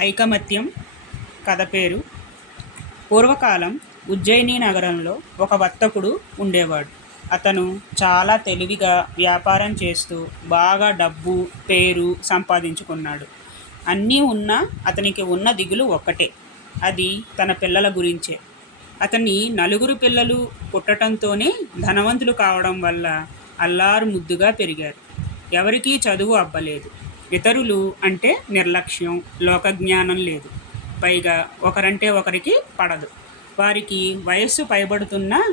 ఐకమత్యం కథ పేరు. పూర్వకాలం ఉజ్జయిని నగరంలో ఒక వర్తకుడు ఉండేవాడు. అతను చాలా తెలివిగా వ్యాపారం చేస్తూ బాగా డబ్బు పేరు సంపాదించుకున్నాడు. అన్నీ ఉన్నా అతనికి ఉన్న దిగులు ఒక్కటే. అది తన పిల్లల గురించే. అతని నలుగురు పిల్లలు పుట్టడంతోనే ధనవంతులు కావడం వల్ల అల్లారు ముద్దుగా పెరిగారు. ఎవరికీ చదువు అబ్బలేదు. ఇతరులు అంటే నిర్లక్ష్యం లోకజ్ఞానం లేదు. పైగా ఒకరంటే ఒకరికి పడదు. వారికి వయస్సు పైబడుతున్నా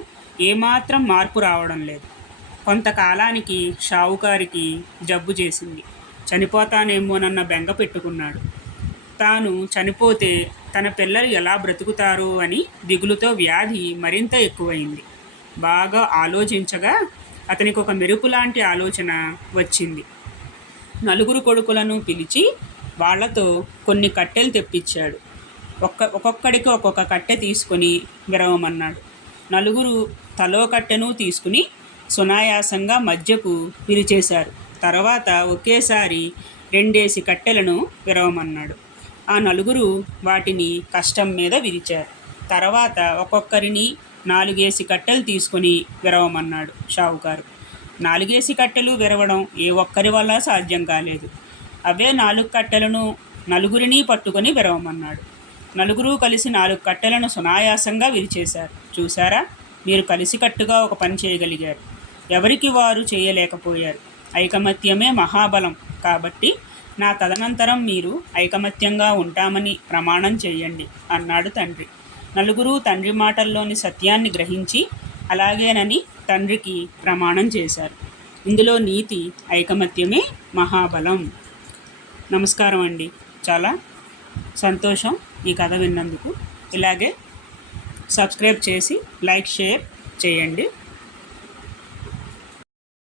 ఏమాత్రం మార్పు రావడం లేదు. కొంతకాలానికి షావుకారికి జబ్బు చేసింది. చనిపోతానేమోనన్న బెంగ పెట్టుకున్నాడు. తాను చనిపోతే తన పిల్లలు ఎలా బ్రతుకుతారు అని దిగులుతో వ్యాధి మరింత ఎక్కువైంది. బాగా ఆలోచించగా అతనికి ఒక మెరుపు లాంటి ఆలోచన వచ్చింది. నలుగురు కొడుకులను పిలిచి వాళ్ళతో కొన్ని కట్టెలు తెప్పించాడు. ఒక్క ఒక్కొక్కడికి ఒక్కొక్క కట్టె తీసుకొని విరవమన్నాడు నలుగురు తలో కట్టెను తీసుకుని సునాయాసంగా మధ్యకు విరిచేశారు. తర్వాత ఒకేసారి రెండేసి కట్టెలను విరవమన్నాడు ఆ నలుగురు వాటిని కష్టం మీద విరిచారు. తర్వాత ఒక్కొక్కరిని నాలుగేసి కట్టెలు తీసుకొని విరవమన్నాడు షావుకారు. నాలుగేసి కట్టెలు విరవడం ఏ ఒక్కరి వల్ల సాధ్యం కాలేదు. అవే నాలుగు కట్టెలను నలుగురిని పట్టుకొని విరవమన్నాడు. నలుగురు కలిసి నాలుగు కట్టెలను సునాయాసంగా విరిచేశారు. చూసారా మీరు కలిసికట్టుగా ఒక పని చేయగలిగారు. ఎవరికి వారు చేయలేకపోయారు. ఐకమత్యమే మహాబలం. కాబట్టి నా తదనంతరం మీరు ఐకమత్యంగా ఉంటామని ప్రమాణం చేయండి అన్నాడు తండ్రి. నలుగురు తండ్రి మాటల్లోని సత్యాన్ని గ్రహించి అలాగేనని తండ్రికి ప్రమాణం చేశారు. ఇందులో నీతి ఐకమత్యమే మహాబలం. నమస్కారం అండి. చాలా సంతోషం ఈ కథ విన్నందుకు. ఇలాగే సబ్స్క్రైబ్ చేసి లైక్ షేర్ చేయండి.